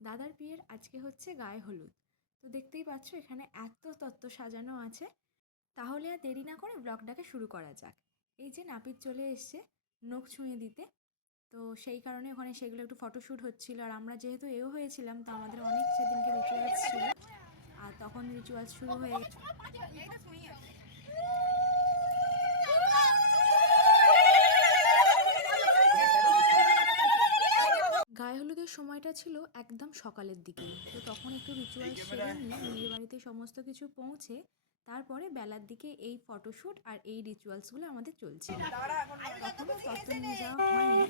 দাদার বিয়ের আজকে হচ্ছে গায়ে হলুদ। তো দেখতেই পাচ্ছ এখানে এত তত্ত্ব সাজানো আছে। তাহলে আর দেরি না করে ব্লগটাকে শুরু করা যাক। এই যে নাপিত চলে এসছে নখ ছুঁয়ে দিতে। তো সেই কারণে ওখানে সেগুলো একটু ফটোশ্যুট হচ্ছিল। আর আমরা যেহেতু এও হয়েছিলাম, তো আমাদের অনেক সেদিনকে রিচুয়ালস ছিল। আর তখন রিচুয়ালস শুরু হয়ে গেছে সময়টা ছিল একদম সকালের দিকে। তো তখন একটু রিচুয়াল সেরে নিয়ে মেয়ের বাড়িতে সমস্ত কিছু পৌঁছে তারপরে বেলার দিকে এই ফটোশ্যুট আর এই রিচুয়ালসগুলো আমাদের চলছে। তখনও তত্ত্ব নিয়ে যাওয়া হয়নি।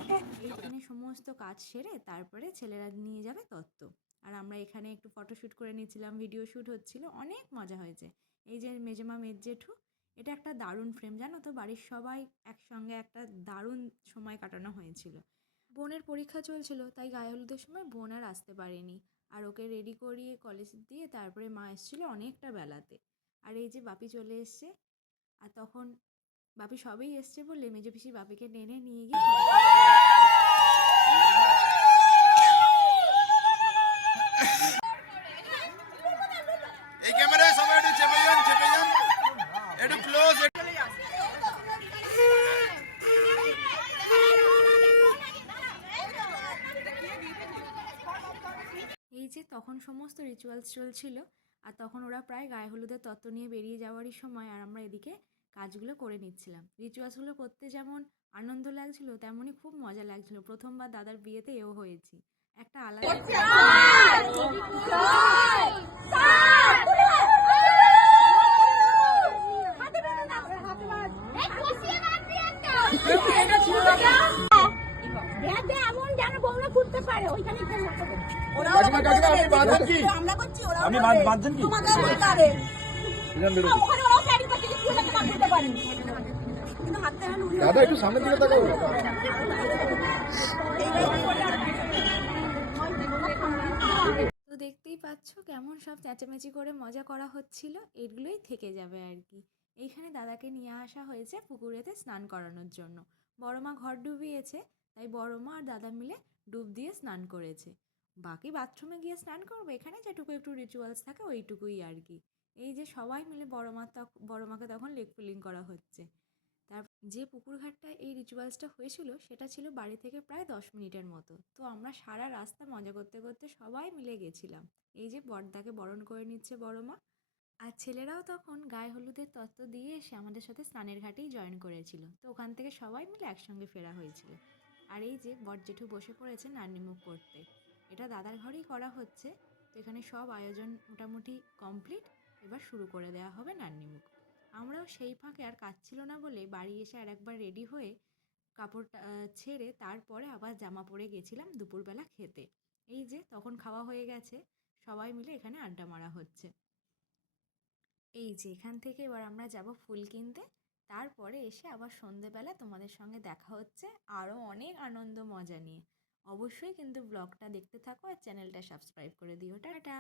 এইখানে সমস্ত কাজ সেরে তারপরে ছেলেরা নিয়ে যাবে তত্ত্ব। আর আমরা এখানে একটু ফটোশ্যুট করে নিয়েছিলাম ভিডিও শ্যুট হচ্ছিল অনেক মজা হয়েছে। এই যে মেজমা মেজ জেঠু এটা একটা দারুণ ফ্রেম জানো তো? বাড়ির সবাই একসঙ্গে একটা দারুণ সময় কাটানো হয়েছিল। বোনের পরীক্ষা চলছিল, তাই গায়ে হলুদের সময় বোন আর আসতে পারেনি। আর ওকে রেডি করিয়ে কলেজ দিয়ে তারপরে মা এসেছিল অনেকটা বেলাতে। আর এই যে বাপি চলে এসছে, আর তখন বাপি সবেই এসছে বললে মেজো পিসি বাপিকে টেনে নিয়ে গিয়ে এই যে তখন সমস্ত রিচুয়ালস চলছিল। আর তখন ওরা প্রায় গায়ে হলুদের তত্ত্ব নিয়ে বেরিয়ে যাওয়ারই সময় আর আমরা এদিকে কাজগুলো করে নিচ্ছিলাম। রিচুয়ালসগুলো করতে যেমন আনন্দ লাগছিল তেমনই খুব মজা লাগছিল। প্রথমবার দাদার বিয়েতে এও হয়েছি। একটা আলাদা বৌরা ঘুরতে পারে ওইখানে আমরা করছি ওরা আপনি বাঁধছেন কি? তোমাদের পারে। ওখানে ওরাও প্যারি করছে যে তুই মার দিতে পারি। কিন্তু হাতে হাত দাদা একটু সামনের দিকে তাকাও। দেখতেই পাচ্ছ কেমন সব চেঁচামেচি করে মজা করা হচ্ছিল এগুলোই থেকে যাবে আর কি। এইখানে দাদাকে নিয়ে আসা হয়েছে পুকুরেতে স্নান করানোর জন্য। বড় মা ঘর ডুবিয়েছে তাই বড় মা আর দাদা মিলে ডুব দিয়ে স্নান করেছে। বাকি বাথরুমে গিয়ে স্নান করবে, এখানে যেটুকু একটু রিচুয়ালস থাকে ওইটুকুই আর কি। এই যে সবাই মিলে বড় মা বড় মাকে তখন লেগ পুলিং করা হচ্ছে। তার যে পুকুর ঘাটটা এই রিচুয়ালসটা হয়েছিল, সেটা ছিল বাড়ি থেকে প্রায় দশ মিনিটের মতো। তো আমরা সারা রাস্তা মজা করতে করতে সবাই মিলে গেছিলাম। এই যে বড়দাকে বরণ করে নিচ্ছে বড় মা। আর ছেলেরাও তখন গায়ে হলুদের তত্ত্ব দিয়ে এসে আমাদের সাথে স্নানের ঘাটেই জয়েন করেছিল। তো ওখান থেকে সবাই মিলে একসঙ্গে ফেরা হয়েছিল। আর এই যে বর জেঠু বসে পড়েছে নান্নিমুখ করতে। এটা দাদার ঘরেই করা হচ্ছে। তো এখানে সব আয়োজন মোটামুটি কমপ্লিট। এবার শুরু করে দেওয়া হবে নান্নিমুখ আমরাও সেই ফাঁকে আর কাজ ছিল না বলে বাড়ি এসে আর একবার রেডি হয়ে কাপড়টা ছেড়ে তারপরে আবার জামা পরে গেছিলাম দুপুরবেলা খেতে। এই যে তখন খাওয়া হয়ে গেছে। সবাই মিলে এখানে আড্ডা মারা হচ্ছে। এই যে এখান থেকে এবার আমরা যাব ফুল কিনতে। তারপরে এসে আবার সন্ধেবেলা তোমাদের সঙ্গে দেখা হচ্ছে আরও অনেক আনন্দ মজা নিয়ে। অবশ্যই কিন্তু ব্লগটা দেখতে থাকো আর চ্যানেলটা সাবস্ক্রাইব করে দিও। টাটা।